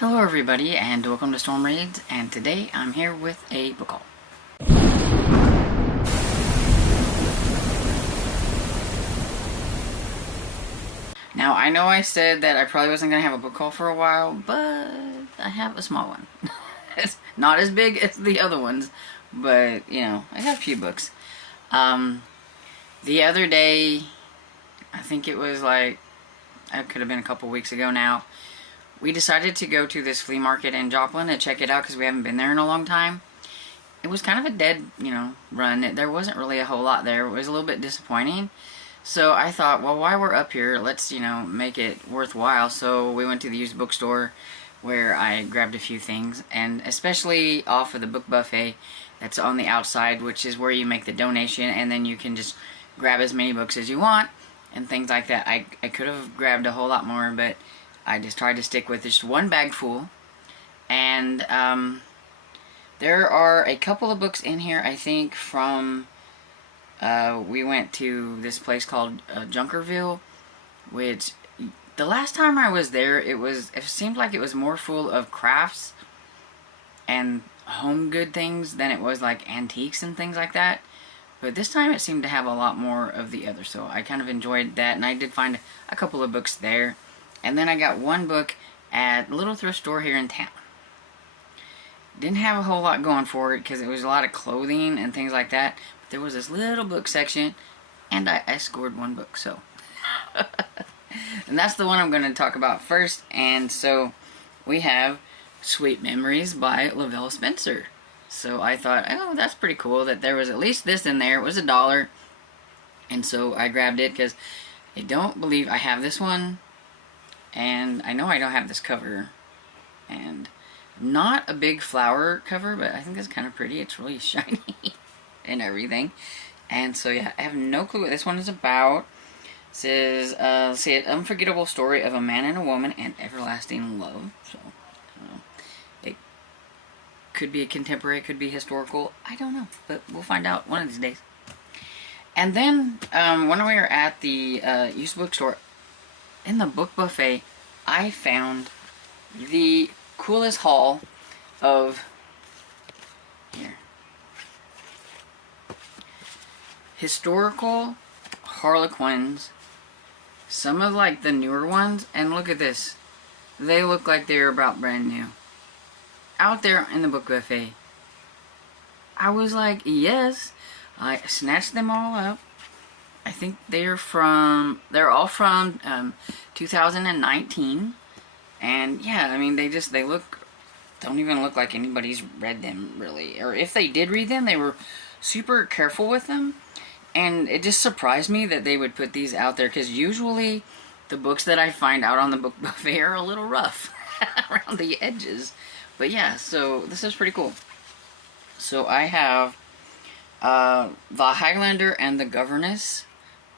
Hello everybody and welcome to Storm Raids, and today I'm here with a book haul. Now I know I said that I probably wasn't going to have a book haul for a while, but I have a small one. It's not as big as the other ones, but you know, I have a few books. The other day, I think it was like, it could have been a couple weeks ago now, we decided to go to this flea market in Joplin to check it out because we haven't been there in a long time. It was kind of a dead, run. There wasn't really a whole lot there. It was a little bit disappointing. So I thought, well, while we're up here, let's, make it worthwhile. So we went to the used bookstore where I grabbed a few things, and especially off of the book buffet that's on the outside, which is where you make the donation, and then you can just grab as many books as you want and things like that. I could have grabbed a whole lot more, but I just tried to stick with just one bag full. And there are a couple of books in here, I think, from we went to this place called Junkerville, which the last time I was there, it seemed like it was more full of crafts and home good things than it was like antiques and things like that. But this time it seemed to have a lot more of the other, so I kind of enjoyed that, and I did find a couple of books there. And then I got one book at a little thrift store here in town. Didn't have a whole lot going for it because it was a lot of clothing and things like that. But there was this little book section, and I scored one book, so. And that's the one I'm going to talk about first. And so we have Sweet Memories by Lavelle Spencer. So I thought, oh, that's pretty cool that there was at least this in there. It was $1. And so I grabbed it because I don't believe I have this one. And I know I don't have this cover, and not a big flower cover, but I think it's kind of pretty. It's really shiny and everything. And so yeah, I have no clue what this one is about. It says, an unforgettable story of a man and a woman and everlasting love. So, it could be a contemporary, it could be historical. I don't know, but we'll find out one of these days. And then, when we were at the used bookstore, in the book buffet, I found the coolest haul of historical Harlequins. Some of like the newer ones, and look at this. They look like they're about brand new. Out there in the book buffet. I was like, yes. I snatched them all up. I think they're all from 2019, and yeah, I mean, don't even look like anybody's read them really, or if they did read them, they were super careful with them, and it just surprised me that they would put these out there, because usually the books that I find out on the book buffet are a little rough around the edges, but yeah, so this is pretty cool. So I have The Highlander and the Governess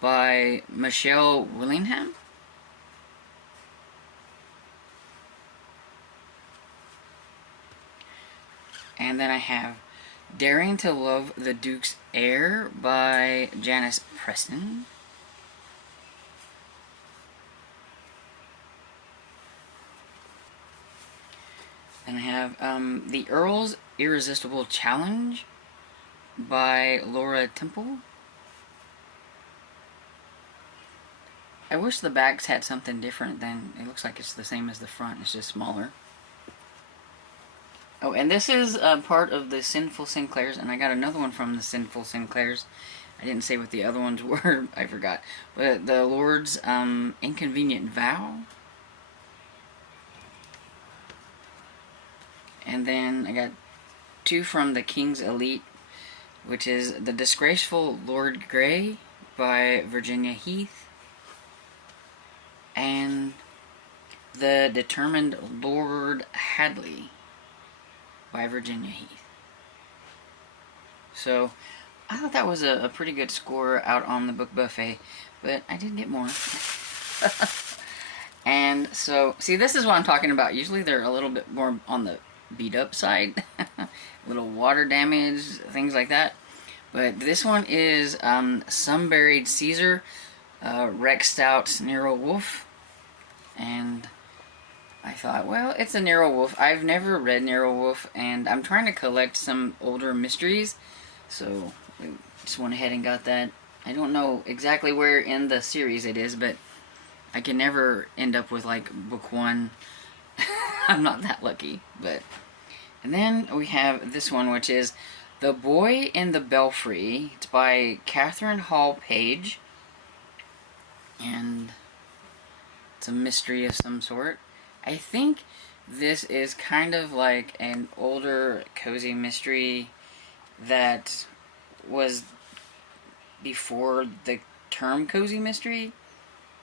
by Michelle Willingham. And then I have Daring to Love the Duke's Heir by Janice Preston. Then I have The Earl's Irresistible Challenge by Laura Temple. I wish the backs had something different than, it looks like it's the same as the front, it's just smaller. Oh, and this is part of the Sinful Sinclairs, and I got another one from the Sinful Sinclairs. I didn't say what the other ones were, I forgot. But the Lord's Inconvenient Vow. And then I got two from the King's Elite, which is The Disgraceful Lord Grey by Virginia Heath, and The Determined Lord Hadley by Virginia Heath. So I thought that was a pretty good score out on the book buffet, but I did get more. And so, see, this is what I'm talking about. Usually they're a little bit more on the beat up side. Little water damage, things like that. But this one is Some Buried Caesar, Rex Stout, Nero Wolf. And I thought, well, it's a Nero Wolf. I've never read Nero Wolf, and I'm trying to collect some older mysteries, so I just went ahead and got that. I don't know exactly where in the series it is, but I can never end up with, like, book one. I'm not that lucky, but... And then we have this one, which is The Boy in the Belfrey. It's by Catherine Hall Page, and it's a mystery of some sort. I think this is kind of like an older cozy mystery that was before the term cozy mystery.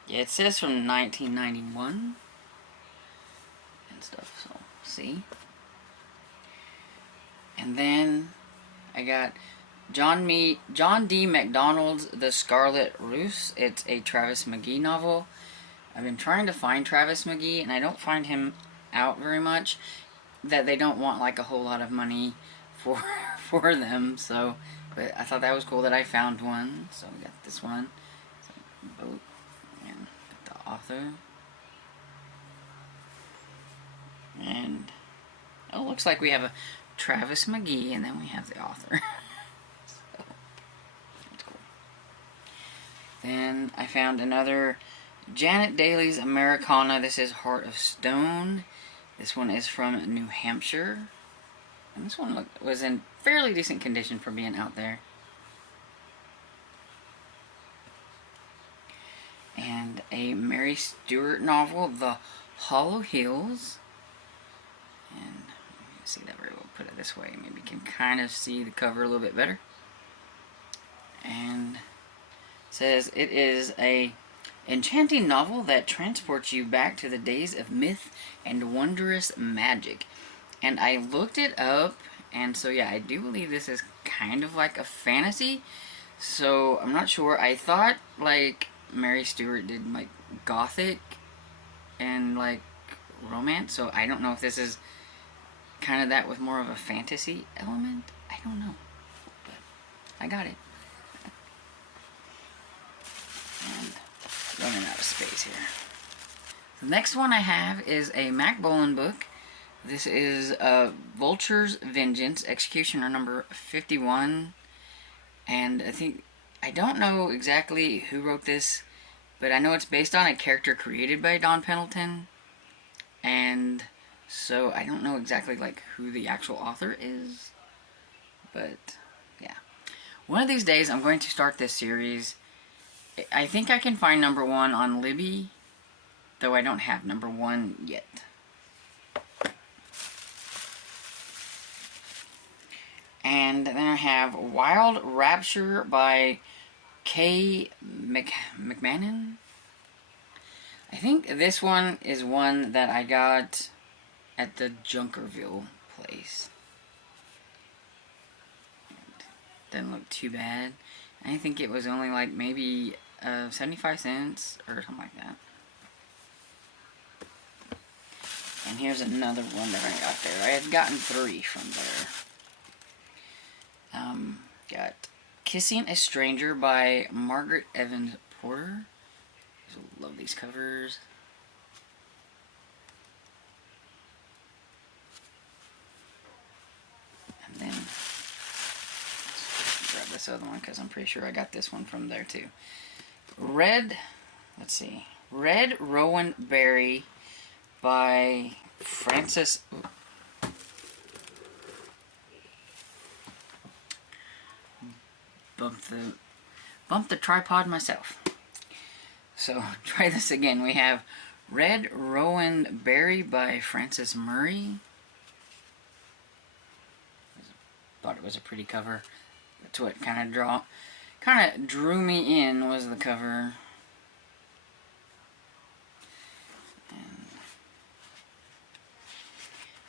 Yeah, it says from 1991 and stuff, so see. And then I got John D. MacDonald's The Scarlet Roose. It's a Travis McGee novel. I've been trying to find Travis McGee, and I don't find him out very much. That they don't want, like, a whole lot of money for them, so... But I thought that was cool that I found one, so we got this one. Boat, and got the author. And... oh, looks like we have a Travis McGee, and then we have the author. So, that's cool. Then I found another... Janet Daly's Americana. This is Heart of Stone. This one is from New Hampshire. And this one was in fairly decent condition for being out there. And a Mary Stewart novel, The Hollow Hills. And let me see that very well. Put it this way. Maybe you can kind of see the cover a little bit better. And it says it is a enchanting novel that transports you back to the days of myth and wondrous magic. And I looked it up, and so yeah, I do believe this is kind of like a fantasy. So I'm not sure. I thought like Mary Stewart did like gothic and like romance, so I don't know if this is kind of that with more of a fantasy element. I don't know, but I got it. And running out of space here. The next one I have is a Mac Bolan book. This is Vultures Vengeance, Executioner number 51. And I don't know exactly who wrote this, but I know it's based on a character created by Don Pendleton. And so I don't know exactly like who the actual author is. But yeah. One of these days I'm going to start this series. I think I can find number 1 on Libby, though I don't have number 1 yet. And then I have Wild Rapture by K. McMahon. I think this one is one that I got at the Junkerville place. Doesn't look too bad. I think it was only like maybe 75 cents or something like that. And here's another one that I got there. I had gotten 3 from there. Got Kissing a Stranger by Margaret Evans Porter. I love these covers. And then let's grab this other one because I'm pretty sure I got this one from there too. Red Rowan Berry by Frances. Bump the tripod myself. So try this again. We have Red Rowan Berry by Frances Murray. Thought it was a pretty cover. That's what kind of drew me in was the cover. And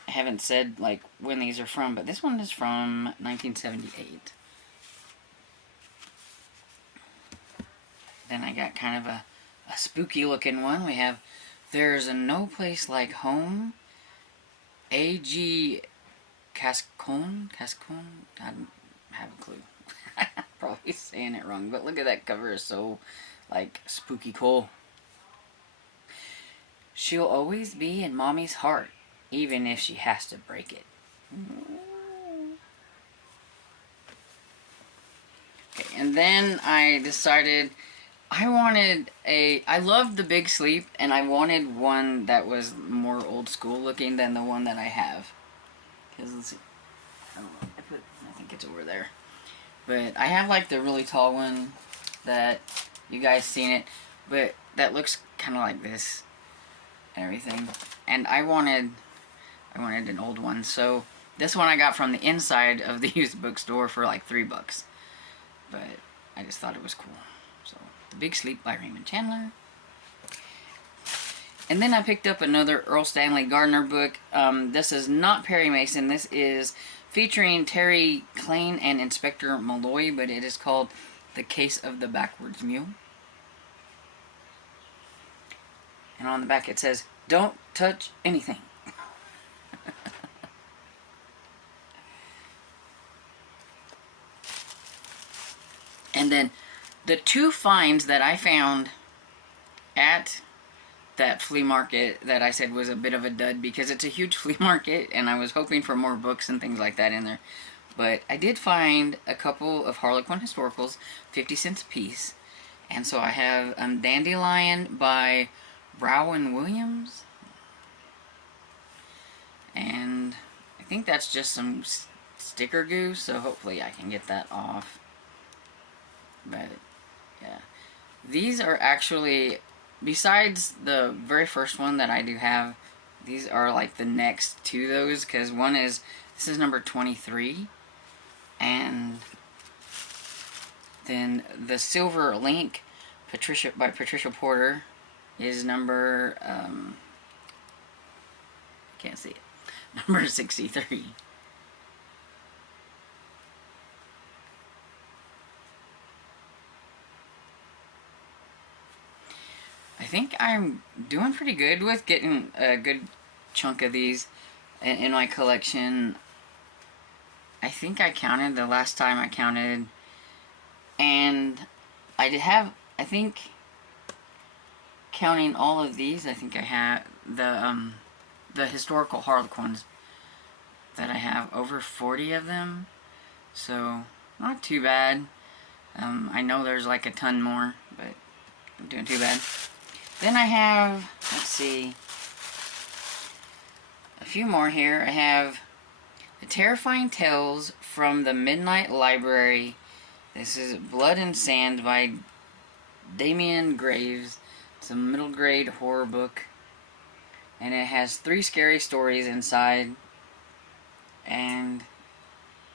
I haven't said like when these are from, but this one is from 1978. Then I got kind of a spooky looking one. We have There's No Place Like Home. A.G. Cascone? I don't have a clue. Probably saying it wrong, but look at that cover. It's so, like, spooky cool. She'll always be in Mommy's heart, even if she has to break it. Okay, and then I decided I loved The Big Sleep, and I wanted one that was more old school looking than the one that I have. Because, let's see, I don't know, I think it's over there. But I have like the really tall one that you guys seen it, but that looks kind of like this and everything. And I wanted an old one, so this one I got from the inside of the used bookstore for like $3. But I just thought it was cool. So, The Big Sleep by Raymond Chandler. And then I picked up another Earl Stanley Gardner book. This is not Perry Mason. This is featuring Terry Klain and Inspector Malloy, but it is called The Case of the Backwards Mule. And on the back it says, "Don't touch anything." And then the two finds that I found at that flea market that I said was a bit of a dud because it's a huge flea market and I was hoping for more books and things like that in there. But I did find a couple of Harlequin historicals, 50 cents a piece. And so I have Dandelion by Rowan Williams. And I think that's just some sticker goo, so hopefully I can get that off. But yeah, these are actually, besides the very first one that I do have, these are like the next to those, because this is number 23, and then the Silver Link by Patricia Porter is number can't see it, number 63. I think I'm doing pretty good with getting a good chunk of these in my collection. I think I counted the last time I counted, and I think counting all of these, I think I have the historical Harlequins that I have over 40 of them, so not too bad. I know there's like a ton more, but I'm doing too bad. Then I have, let's see, a few more here. I have The Terrifying Tales from the Midnight Library. This is Blood and Sand by Damien Graves. It's a middle grade horror book. And it has 3 scary stories inside. And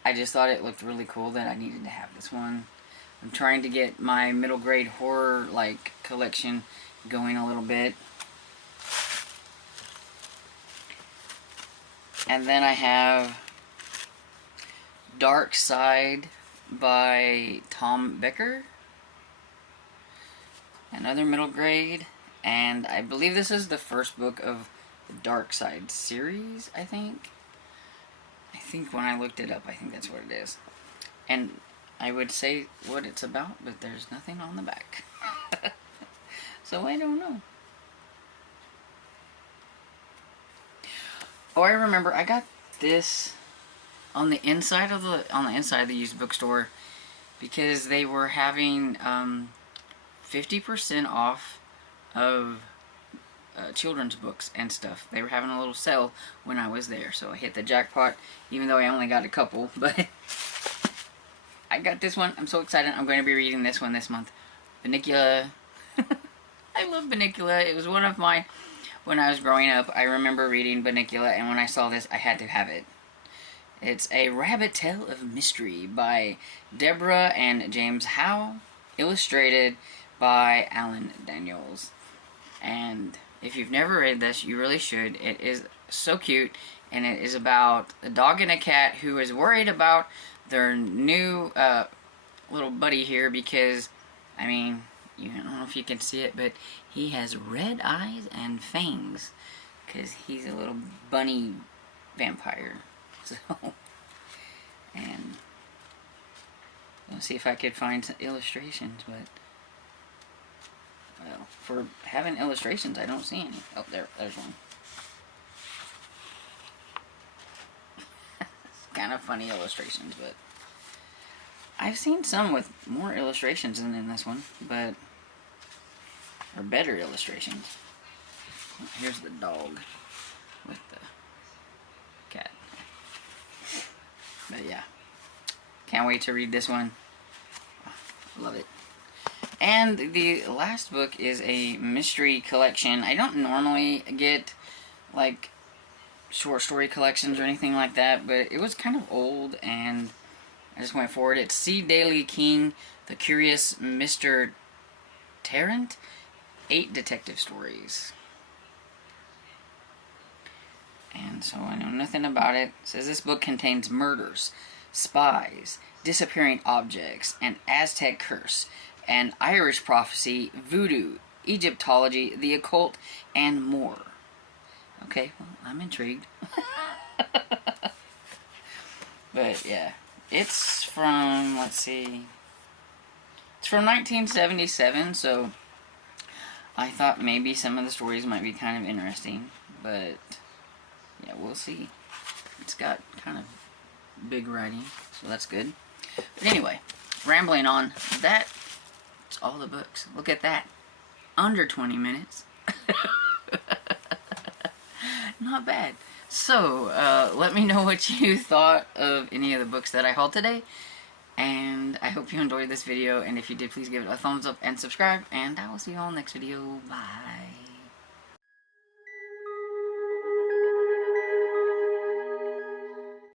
I just thought it looked really cool that I needed to have this one. I'm trying to get my middle grade horror collection going a little bit. And then I have Dark Side by Tom Becker, another middle grade, and I believe this is the first book of the Dark Side series, I think when I looked it up, I think that's what it is. And I would say what it's about, but there's nothing on the back. So I don't know. Oh, I remember I got this on the inside of the used bookstore because they were having 50% off of children's books and stuff. They were having a little sale when I was there, so I hit the jackpot, even though I only got a couple, but I got this one. I'm so excited. I'm going to be reading this one this month. Bunnicula. I love Bunnicula. It was one of my, when I was growing up, I remember reading Bunnicula, and when I saw this, I had to have it. It's A Rabbit Tale of Mystery by Deborah and James Howe, illustrated by Alan Daniels. And if you've never read this, you really should. It is so cute, and it is about a dog and a cat who is worried about their new little buddy here because, I mean, I don't know if you can see it, but he has red eyes and fangs because he's a little bunny vampire. So, and let's see if I could find some illustrations, but Well, for having illustrations, I don't see any. Oh, there's one. Kind of funny illustrations, but I've seen some with more illustrations than in this one, but or better illustrations. Here's the dog with the cat. But yeah, can't wait to read this one. Love it. And the last book is a mystery collection. I don't normally get like short story collections or anything like that, but it was kind of old and I just went for it. It's C. Daly King, The Curious Mr. Tarrant, 8 detective stories. And so I know nothing about it. It says this book contains murders, spies, disappearing objects, an Aztec curse, an Irish prophecy, voodoo, Egyptology, the occult, and more. Okay, well, I'm intrigued. But yeah, it's from, let's see, it's from 1977, so I thought maybe some of the stories might be kind of interesting, but yeah, we'll see. It's got kind of big writing, so that's good. But anyway, rambling on, that's all the books. Look at that. Under 20 minutes. Not bad. So, let me know what you thought of any of the books that I hauled today. And I hope you enjoyed this video. And if you did, please give it a thumbs up and subscribe. And I will see you all next video. Bye.